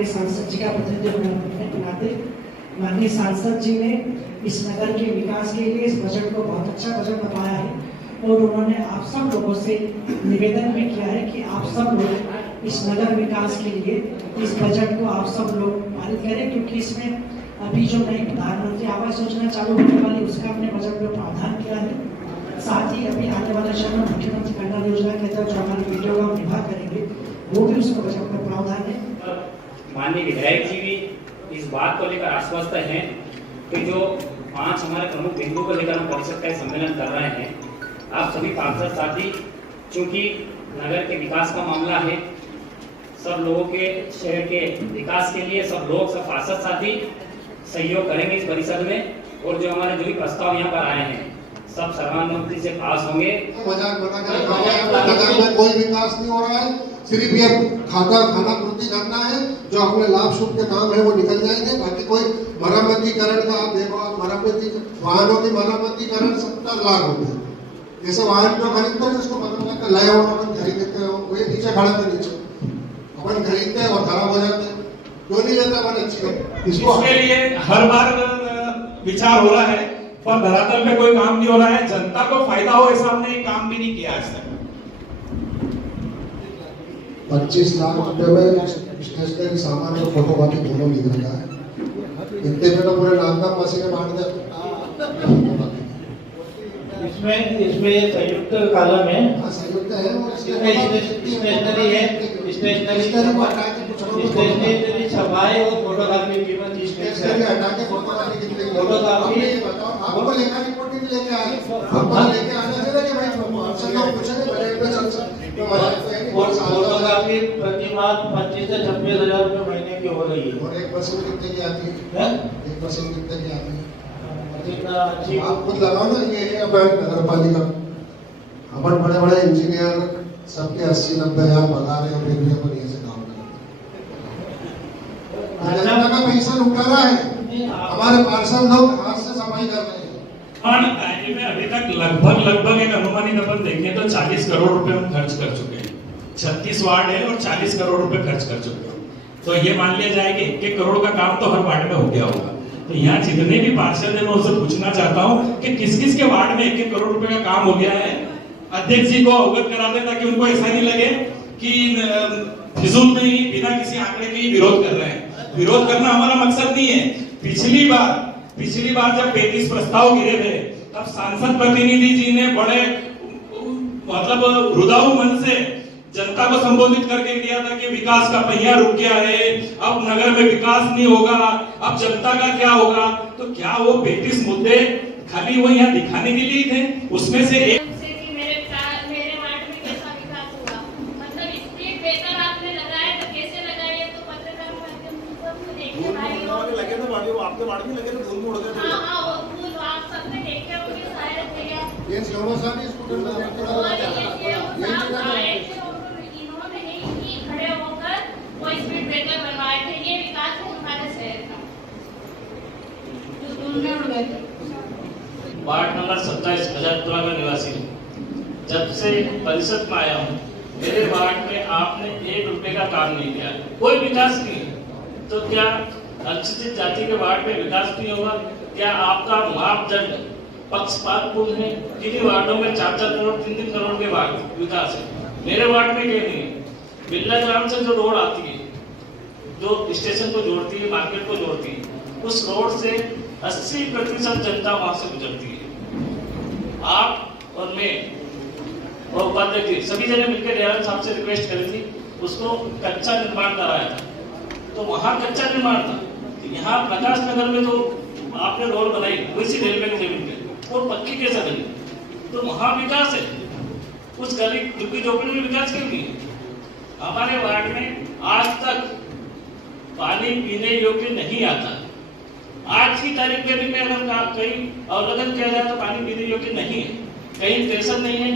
माननीय सांसद जी का प्रतिनिधित्व होने के नाते माननीय सांसद जी ने इस नगर के विकास के लिए इस बजट को बहुत अच्छा बजट बताया है और उन्होंने आप सब लोगों से निवेदन भी किया है कि आप सब लोग इस नगर विकास के लिए इस बजट को आप सब लोग पारित करें, क्योंकि इसमें अभी जो नई प्रधानमंत्री आवास योजना चालू होने वाली उसका हमने बजट में प्रावधान किया है। साथ ही अभी आने वाले समय में मुख्यमंत्री कन्या योजना के तहत जो हमारे वीडियो का विभाग करेंगे वो भी उसको बजट में प्रावधान है। माननीय विधायक जी भी इस बात को लेकर आश्वस्त हैं कि जो 5 हमारे प्रमुख बिंदु को लेकर हम परिषद का सम्मेलन कर रहे हैं, आप सभी पार्षद साथी, चूंकि नगर के विकास का मामला है, सब लोगों के शहर के विकास के लिए सब लोग, सब पार्षद साथी सहयोग करेंगे इस परिषद में, और जो हमारे जो भी प्रस्ताव यहाँ पर आए हैं सब सर्वानुमति से पास होंगे। मजाक बना के नगर में कोई विकास नहीं हो रहा है, सिर्फ ये खाना पूर्ति करना है, जो अपने लाभ शुभ के काम है वो निकल जाएंगे। बाकी कोई मरम्मतीकरण का आप देखो, वाहनों की मरम्मतीकरण 70 लाख रुपए, जैसे वाहन जो खरीदते हैं उसको मरम्मत का लाया हुआ अपन खरीदते हैं, वो नीचे खड़े थे, नीचे अपन खरीदते हैं और खराब हो जाते हैं, क्यों नहीं लेता अपन अच्छी है। इसके लिए हर बार विचार हो रहा है पर धरातल पे कोई काम नहीं हो रहा है, जनता को फायदा हो ऐसा हमने एक काम भी नहीं किया आज तक। 25 लाख रुपए में स्टेशनरी सामान और फोटोकॉपी दोनों लिख रखा है, इतने में तो पूरे नाम मशीनें बांट दे। इसमें संयुक्त कॉलम है, संयुक्त है, स्टेशनरी है, स्टेशनरी छपाई और फोटोकॉपी की कीमत 30 स्टेशनरी हटा के फोटोकॉपी कितने की? फोटोकॉपी आपको लेखा रिपोर्ट नहीं लेके आए, आपको लेके आना चाहिए कि भाई आपसे लोग पूछेंगे बजट में चल सकते हैं। फोटोकॉपी प्रति माह 25 से 26 हजार रुपए महीने की हो रही है। और एक मशीन कितने की आती है? एक मशीन कितने की आती है? आप खुद लगाओ ना, ये है नगर पालिका, अपन बड़े इंजीनियर सबके 80-90 हजार पगार है, फिर भी अपन ऐसे काम करते हैं। का पैसा लुटा रहा है, हमारे पार्षद लोग हाथ से सफाई कर रहे हैं। में अभी तक लगभग एक अनुमानित अपन देखें तो 40 करोड़ रुपए हम खर्च कर चुके हैं। 36 वार्ड है और 40 करोड़ रुपए खर्च कर चुके हैं, तो ये मान लिया जाए कि 1-1 करोड़ का काम तो हर वार्ड में हो गया होगा। तो यहाँ जितने भी पार्षद हैं मैं उनसे पूछना चाहता हूँ कि किस किस के वार्ड में 1-1 करोड़ रुपए का काम हो गया है, अध्यक्ष जी को अवगत करा दें ताकि उनको ऐसा नहीं लगे कि फिजूल में ही बिना किसी आंकड़े के ही विरोध कर रहे हैं। विरोध करना हमारा मकसद नहीं है। पिछली बार जब 35 प्रस्ताव गिरे थे तब सांसद प्रतिनिधि जी ने बड़े मतलब हृदय मन से जनता को संबोधित करके दिया था कि विकास का पहिया रुक गया है, अब नगर में विकास नहीं होगा, अब जनता का क्या होगा। तो क्या वो 35 मुद्दे खाली वो यहाँ दिखाने के लिए थे? उसमें से एक आपके वार्ड में लगे तो धूल में उड़ गए थे। हां वो धूल आप सबने देखे होंगे शायद भैया, ये सियोड़ो साहब इस स्कूटर में इन्होंने ही खड़े होकर वो स्पीड ब्रेकर बनवाए थे। ये विकास है हमारे शहर का, जो धूल में उड़ गए थे। वार्ड नंबर 27 बजाजपुरा का निवासी हूँ। जब से परिषद में आया हूँ मेरे वार्ड में आपने 1 रुपए का काम नहीं किया, कोई विकास नहीं। तो क्या अनुसूचित जाति के वार्ड में विकास नहीं होगा? क्या आपका मापदंड पक्षपातपूर्ण है? किन्हीं वार्डों में 4-4 करोड़ 3-3 करोड़ के वार्ड विकास है, मेरे वार्ड में ये नहीं है। बिल्ला ग्राम से जो रोड आती है, जो स्टेशन को जोड़ती है, मार्केट को जोड़ती है, उस रोड से 80% जनता वहां से गुजरती है। आप और मैं और उपाध्यक्ष जी सभी जने मिलकर दयानंद साहब से रिक्वेस्ट करी थी, उसको कच्चा निर्माण कराया था, तो वहां कच्चा निर्माण था। यहाँ प्रकाश नगर में तो आपने रोड बनाई वैसी रेलवे की जमीन पे, और पक्की कैसा बनी? तो वहां विकास है, उस गली झुग्गी झोपड़ी में विकास क्यों नहीं है? हमारे वार्ड में आज तक पानी पीने योग्य नहीं आता। आज की तारीख में भी अगर कहीं अवलोकन किया जाए तो पानी पीने योग्य नहीं है, कहीं प्रेशर नहीं है।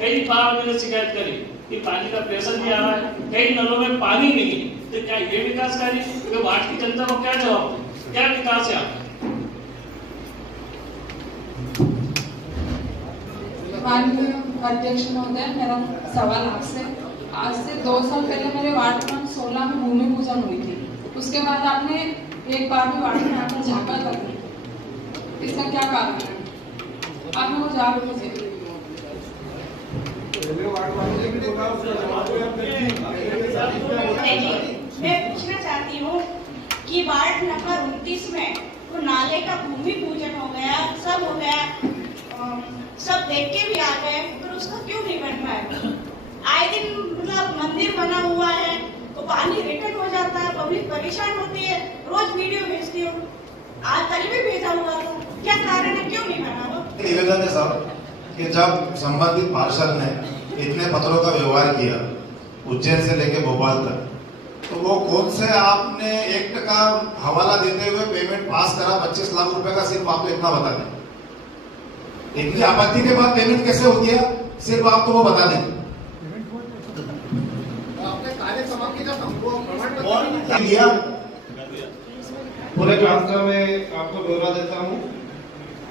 कई बार मैंने शिकायत करी कि पानी का प्रेशर नहीं आ रहा है, कई नलों में पानी नहीं है। तो क्या ये विकास कार्य है? वार्ड की जनता को क्या जवाब दे? क्या विकास है आपका? माननीय अध्यक्ष महोदय, मेरा सवाल आपसे, आज से 2 साल पहले मेरे वार्ड क्रमांक 16 में भूमि पूजन हुई थी। उसके बाद आपने एक बार भी वार्ड में आकर झांका तक नहीं, इसका क्या कारण है? आपने वो झाड़ मुझे मैं पूछना चाहती हूँ कि वार्ड नंबर 29 में वो नाले का भूमि पूजन हो गया, सब हो गया, सब देख के भी आ गए, पर उसका क्यों नहीं बन पाया? आए दिन मतलब मंदिर बना हुआ है तो पानी रिटर्न हो जाता है, पब्लिक परेशान होती है, रोज वीडियो भेजती हूँ, आज कल भी भेजा हुआ था, क्या कारण है, क्यों नहीं बना वो? निवेदन है साहब कि जब संबंधित पार्षद ने इतने पत्रों का व्यवहार किया उज्जैन से लेकर भोपाल तक, तो वो कौन से आपने एक्ट का हवाला देते हुए पेमेंट पास करा 25 लाख रुपए का, सिर्फ आप इतना बता दें। इतनी आपत्ति के बाद पेमेंट कैसे हो गया, सिर्फ आपको वो बता दें। आपने कार्य समाप्ति का हमको प्रमाण दिया पूरे काम का मैं आपको ब्यौरा देता हूँ।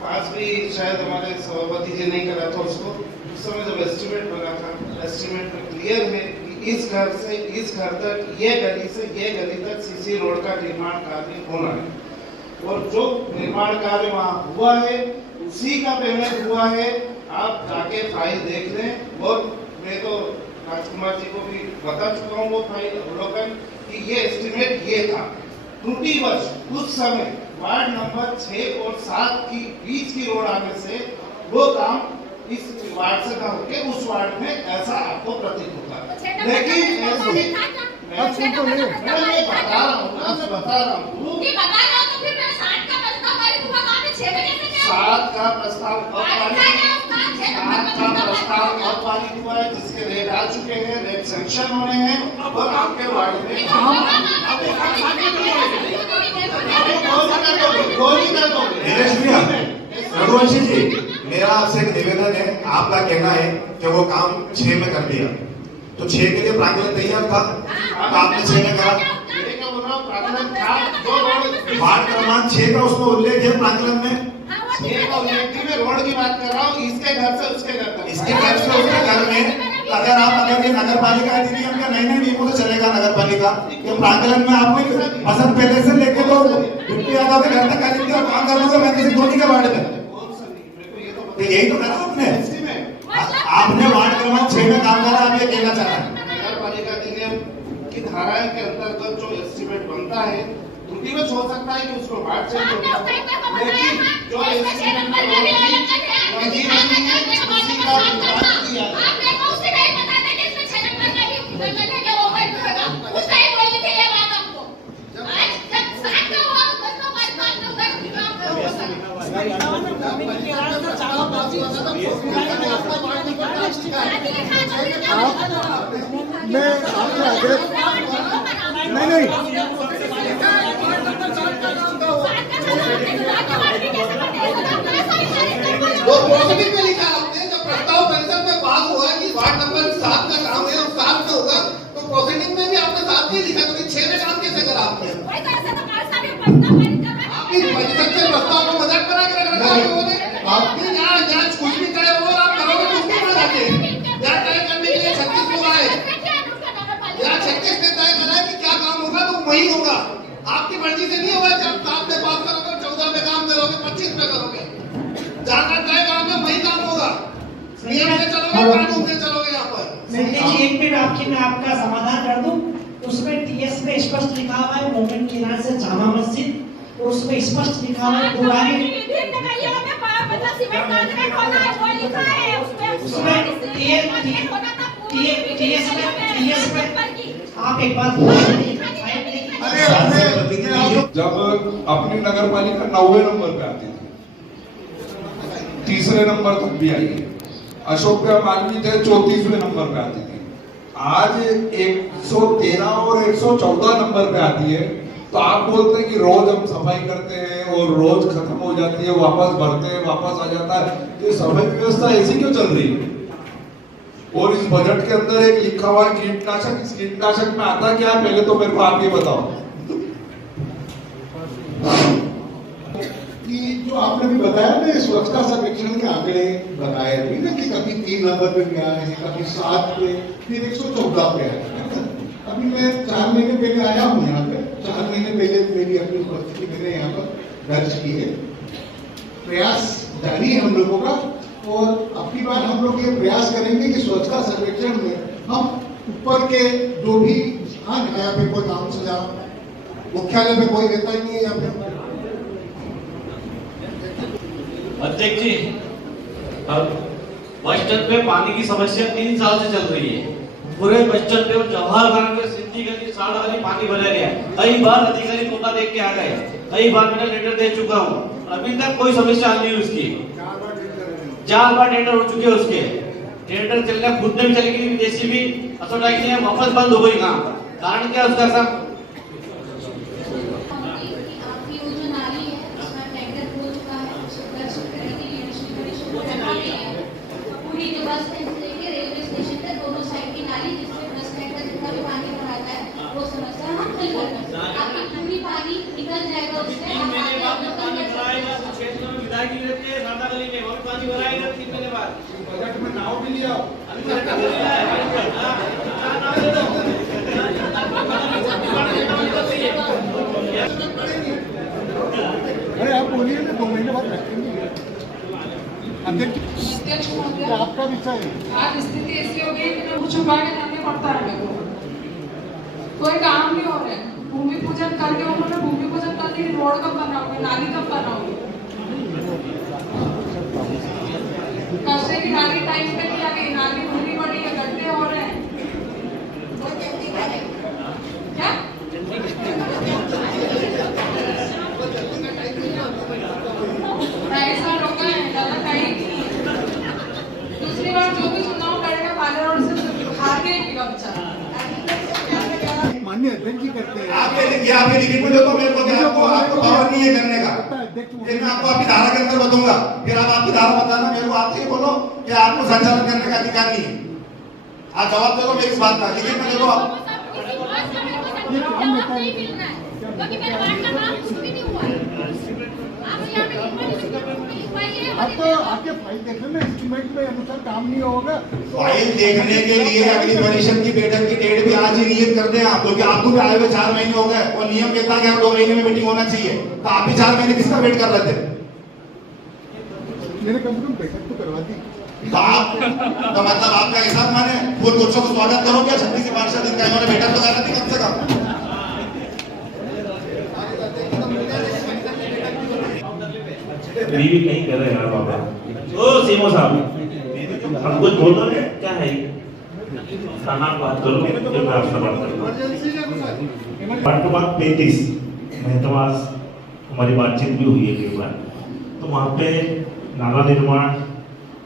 आज भी शायद हमारे सभापति जी नहीं करा था उसको, उस समय जब एस्टिमेट बना था, एस्टिमेट में क्लियर है कि इस घर से इस घर तक, ये गली से ये गली तक सीसी रोड का निर्माण कार्य होना है, और जो निर्माण कार्य वहाँ हुआ है उसी का पेमेंट हुआ है। आप जाके फाइल देख लें, और मैं तो राजकुमार जी को भी बता चुका हूँ वो फाइल अवलोकन कि ये एस्टिमेट ये था। त्रुटिवश उस समय वार्ड नंबर 6 और 7 की बीच की रोड आने से वो काम इस वार्ड से ना होके उस वार्ड में ऐसा आपको प्रतीत होता है। लेकिन ऐसे मैं बता रहा हूँ ना, मैं बता रहा हूँ 7 का प्रस्ताव अब पारित हुआ है, जिसके रेट आ चुके हैं, रेट सैंक्शन होने हैं, और आपके वार्ड में रघुवंशी जी, मेरा आपसे एक निवेदन है। आपका कहना है कि वो काम 6 में कर दिया, तो 6 के लिए प्रांगण तैयार था, आपने 6 में करा। वार्ड क्रमांक 6 का उसमें उल्लेख है प्रांगण में, रोड की बात कर रहा हूँ, इसके घर से उसके घर तक, इसके घर से उसके घर में। अगर ये नगर पालिका अधिनियम का नए नियमों से चलेगा नगर पालिका के प्रांगण में, आपने पसंद पहले से लेके तो डिप्टी यादव के घर तक कर दी और काम करने को मैं किसी धोनी के वार्ड में, तो यही तो करा आपने वार्ड क्रमांक 6 में काम करा। आप ये कहना चाह रहे हैं नगर पालिका अधिनियम की धाराएं के अंतर्गत जो एस्टिमेट बनता है त्रुटि में हो सकता है कि उसको वार्ड चेंज हो जाए, लेकिन जो एस्टिमेट वही नहीं है, उसी का विभाग किया मैं आपके आगे नहीं वो पॉजिटिव में लिखा आपने, जब प्रस्ताव परिषद में पास हुआ कि वार्ड नंबर 7 का काम है और 7 में होगा, तो पॉजिटिव में भी आपने 7 में लिखा, तो 6 में काम कैसे करा आपने? आपकी परिषद के प्रस्ताव को मजाक बना के रख रखा है उन्होंने। आपने यहाँ कुछ भी तय हो और आप करोगे तो उसको जाके यहाँ तय करने के लिए 36 लोग आए, यहाँ 36 ने तय करा कि क्या काम होगा तो वही होगा, आपकी मर्जी से नहीं होगा। जब 7 में पास करोगे, 14 में काम करोगे, 25 में करोगे, जहाँ तय काम है वही काम होगा। नियम से चलोगे, कानून से चलोगे। यहाँ पर एक मिनट मैं आपका समाधान कर दूं। उसमें टीएस में स्पष्ट लिखा हुआ है मोमेंट की रात से जामा मस्जिद, और उसमें स्पष्ट लिखा हुआ है पुरानी आप एक बात जब अपनी नगर पालिका 9वें नंबर पे आती थी, तीसरे नंबर तक भी आई है, अशोक के मालवी थे 34वें नंबर पे आती थी, आज 113 और 114 नंबर पे आती है। तो आप बोलते हैं कि रोज हम सफाई करते हैं और रोज खत्म हो जाती है, वापस भरते हैं, वापस आ जाता है, ये सफाई व्यवस्था ऐसी क्यों चल रही है? और इस बजट के अंदर एक लिखा हुआ कीटनाशक, इस कीटनाशक में आता क्या है, पहले तो मेरे को आप ये बताओ। कि जो आपने भी बताया ना, स्वच्छता सर्वेक्षण के आंकड़े बताए थे ना कि कभी 3 नंबर पे भी आए हैं, कभी 7 पे, फिर 114 पे आए। अभी मैं 4 महीने पहले आया हूँ यहाँ पे, 4 महीने पहले मेरी अपनी उपस्थिति मैंने यहाँ पर दर्ज की है। प्रयास जारी है हम लोगों का, और अब की बार हम लोग ये प्रयास करेंगे कि स्वच्छता सर्वेक्षण में हम ऊपर के जो भी स्थान है, यहाँ पे कोई काम सजा मुख्यालय में कोई रहता ही नहीं है यहाँ पे। अध्यक्ष जी, अब बस स्टैंड पे पानी की समस्या 3 साल से चल रही है। पूरे बस स्टैंड पे और जवाहर बाग में सिंधी गली सारा गली पानी भरा गया। कई बार अधिकारी मौका देख के आ गए, कई बार मैंने लेटर दे चुका हूँ, अभी तक कोई समस्या नहीं हुई उसकी। 4 बार टेंडर हो चुके हैं उसके, टेंडर चलने खुद में भी चली गई विदेशी भी असोटाई है, वापस बंद हो गई काम। कारण क्या उसका सब पूरी जो बस स्टैंड से लेके रेलवे स्टेशन तक दोनों साइड की नाली, जिसमें बस स्टैंड का जितना भी पानी भराता है वो समस्या हम हल करते हैं। आपकी पूरी पानी निकल जाएगा उससे। 3 महीने बाद पानी भराएगा, कुछ क्षेत्रों में विधायक रहते हैं सादा गली में, और पानी भराएगा 3 महीने बाद। बजट में नाव भी लिया अभी तक कर लिया है, नाव ले दो। अरे आप बोलिए ना, 2 महीने बाद रखेंगे। अध्यक्ष महोदय, आपका विषय है। आज स्थिति ऐसी हो गई कि मुझे छुपा के जाने पड़ता है मेरे को। कोई काम नहीं हो रहा है। भूमि पूजन करके उन्होंने भूमि पूजन कर दी, रोड कब बनाओगे, नाली कब बनाओगे? कचरे की नाली टाइम पे नहीं आ गई, नाली भूमि पड़ी है, गड्ढे हो रहे हैं। क्या ऐसा लोग हैं, ज्यादा टाइम नहीं। दूसरी बार जो भी चुनाव करेगा पाले रोड से हार के निकलेगा बेचारा। माननीय अध्यक्ष जी करते हैं। आपके लिखित में जो तो मेरे को आपको पावर नहीं है करने का। फिर मैं आपको आपकी धारा के अंदर बताऊंगा, फिर आप आपकी धारा बताना, मेरे को आपसे ही बोलो कि आपको संचालन करने का अधिकार नहीं है। आप जवाब दे दो मेरी इस बात का, लिखित में दे दो आप। आपको आपके फाइल देखने में एस्टीमेट में अनुसार काम नहीं होगा। फाइल देखने के लिए अगली परिषद की बैठक की डेट भी आज ही नियत कर दें आप, क्योंकि आपको भी आए हुए 4 महीने हो गए और नियम कहता है कि हर 2 महीने में मीटिंग होना चाहिए, तो आप भी 4 महीने किसका वेट कर रहे थे? मैंने कम से कम बैठक तो करवा दी। तो आप तो मतलब आपका हिसाब माने फूल गुच्छों को स्वागत करो क्या? 26 पार्षद इनका इन्होंने बैठक तो करा थी कम से कम। भी कहीं कर रहे हैं यार बाबा। ओ सीमो साहब, हम कुछ बोल रहे हैं क्या है? खाना बात करो, फिर मैं आपसे बात करूँगा। 35 महतवास हमारी बातचीत भी हुई है कई बार, तो वहाँ पे नाला निर्माण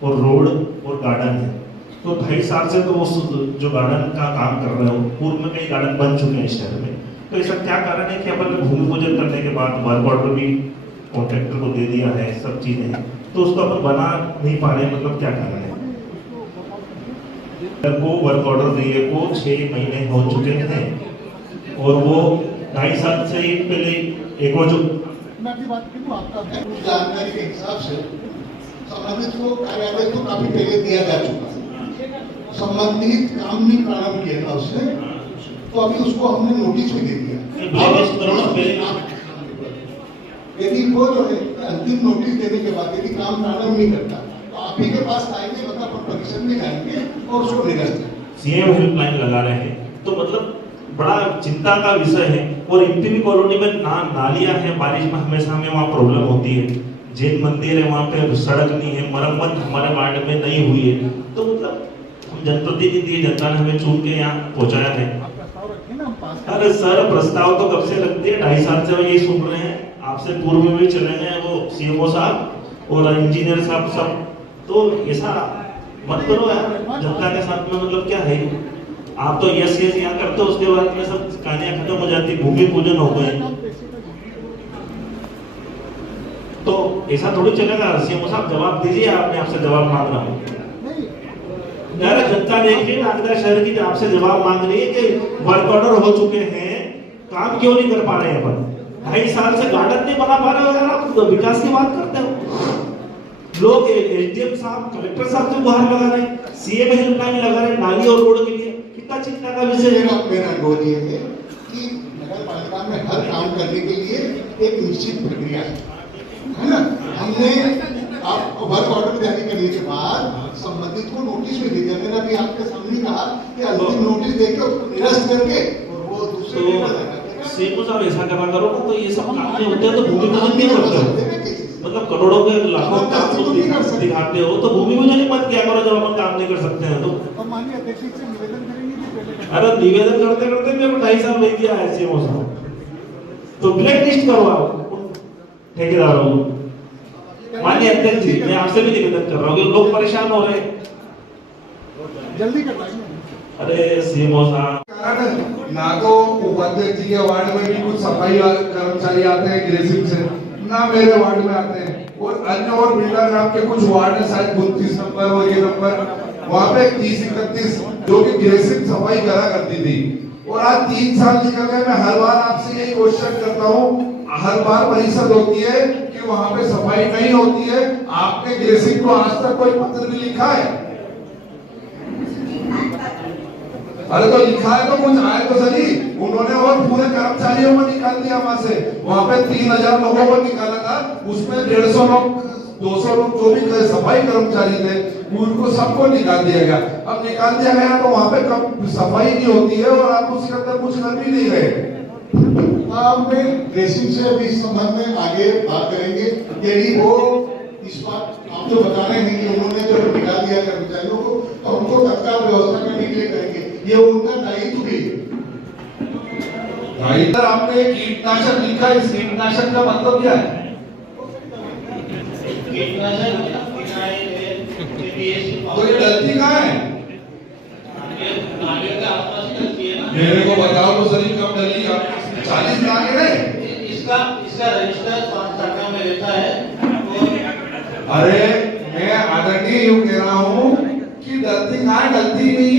और रोड और गार्डन है। तो 2.5 साल से तो वो जो गार्डन का काम कर रहे हो, पूर्व में कई गार्डन बन चुके हैं शहर में, तो ऐसा क्या कारण है कि अपन भूमि पूजन करने के बाद वर्क ऑर्डर भी कॉन्ट्रैक्टर को दे दिया है, सब चीजें हैं, तो उसको अपन बना नहीं पा रहे, मतलब क्या कारण है? को वर्क ऑर्डर दिए को 6 महीने हो चुके हैं और वो 2.5 साल से ही पहले एक वो जो मैं आपकी बात करूँ, आपका जानकारी के हिसाब से संबंधित को कार्यालय को काफी पहले दिया जा चुका है, संबंधित काम नहीं प्रारंभ किया था उसने, तो अभी उसको हमने नोटिस भी दे दिया। यदि वो जो है अंतिम नोटिस देने के बाद यदि काम प्रारंभ नहीं करता तो आप ही के पास आएंगे, मतलब परिषद में जाएंगे और उसको निरस्त सीएम हेल्पलाइन लगा रहे हैं, तो मतलब बड़ा चिंता का विषय है। और एमपीवी कॉलोनी में नालियां हैं, बारिश में हमेशा हमें वहाँ प्रॉब्लम होती है, जैन मंदिर है वहाँ पे सड़क नहीं है, मरम्मत हमारे वार्ड में नहीं हुई है, तो मतलब हम जनप्रतिनिधि जनता ने हमें चुन के यहाँ पहुँचाया है। अरे सर प्रस्ताव तो कब से रखते हैं, 2.5 साल से यही सुन रहे हैं, आपसे पूर्व में भी चले गए वो सीएमओ साहब और इंजीनियर साहब सब, तो ऐसा मत करो यार जनता के साथ में, मतलब क्या है? आप तो यस यस यहाँ करते हो, उसके बाद में सब कहानियां खत्म हो जाती, भूमि पूजन हो गए, तो ऐसा थोड़ी चलेगा। सीएमओ साहब जवाब दीजिए, आपने आपसे जवाब मांग रहा हूँ। जनता देख रही है, नागदा शहर की आपसे जवाब मांग रही है कि वर्क ऑर्डर हो चुके हैं, काम क्यों नहीं कर पा रहे हैं अपन? 2.5 साल से गार्डन नहीं बना पा रहे हो यार, आप तो विकास की बात करते हो। लोग एसडीएम साहब, कलेक्टर साहब से गुहार लगा रहे हैं, सीएम हेल्पलाइन लगा रहे हैं नाली और रोड के लिए, कितना चिंता का विषय है। मेरा गोल ये है कि नगर पालिका में हर करने के लिए एक निश्चित प्रक्रिया है ना। हमने आप वर्क ऑर्डर जारी करने के बाद संबंधित को नोटिस भी दे दिया। मैंने अभी आपके सामने कहा कि अंतिम नोटिस देके उसको निरस्त करके और वो दूसरे सेको साहब ऐसा करा करो ना, तो ये सब काम नहीं होते हैं तो भूमि पूजन नहीं करते। मतलब करोड़ों के लाखों काम तो दिखाते हो, तो भूमि पूजन ही मत किया करो जब अपन काम नहीं कर सकते हैं तो। माननीय अध्यक्ष से निवेदन करेंगे। अरे निवेदन करते करते मेरे को 2.5 साल लग गया है सीएमओ साहब। तो ब्लैक लिस्ट करवाओ ठेकेदारों को। माननीय अध्यक्ष जी, मैं आपसे भी निवेदन कर रहा हूँ कि लोग परेशान हो रहे हैं, जल्दी करवाइए। अरे सीएमओ साहब, ना तो उपाध्यक्ष जी के वार्ड में भी कुछ सफाई कर्मचारी आते हैं ग्रेसिंग से, ना मेरे वार्ड में आते हैं, और अन्य और बिरला ग्राम के कुछ वार्ड है शायद 29 नंबर और ये नंबर, वहाँ पे 30-31 जो कि ग्रेसिंग सफाई करा करती थी। और आज 3 साल निकल गए, मैं हर बार आपसे यही क्वेश्चन करता हूँ, हर बार परिषद होती है कि वहाँ पे सफाई नहीं होती है। आपने ग्रेसिंग को आज तक कोई पत्र भी लिखा है? अरे तो लिखा है तो कुछ आए तो सही। उन्होंने और पूरे कर्मचारियों को निकाल दिया वहां से। वहां पे 3000 लोगों को निकाला था, उसमें 150 लोग 200 लोग जो भी सफाई कर्मचारी थे उनको सबको निकाल दिया गया। अब निकाल दिया गया तो वहां पे कब सफाई नहीं होती है और आप उसके अंदर कुछ कर भी नहीं रहे। हमने ड्रेसिंग से अभी इस संबंध में आगे बात करेंगे। यदि वो इस बात आप जो बता रहे हैं कि उन्होंने जो निकाल दिया कर्मचारियों को, तो उनको तत्काल व्यवस्था करने के लिए करेंगे, ये उनका दायित्व भी है। इधर आपने कीटनाशक लिखा है, इस कीटनाशक का मतलब क्या है? तो ये गलती कहाँ है? मेरे को बताओ तो सही, कब डली? 40 नाले रहे? इसका रजिस्टर शाखा में रहता है। अरे मैं आदरणीय यूं कह रहा हूँ कि गलती कहाँ है? गलती नहीं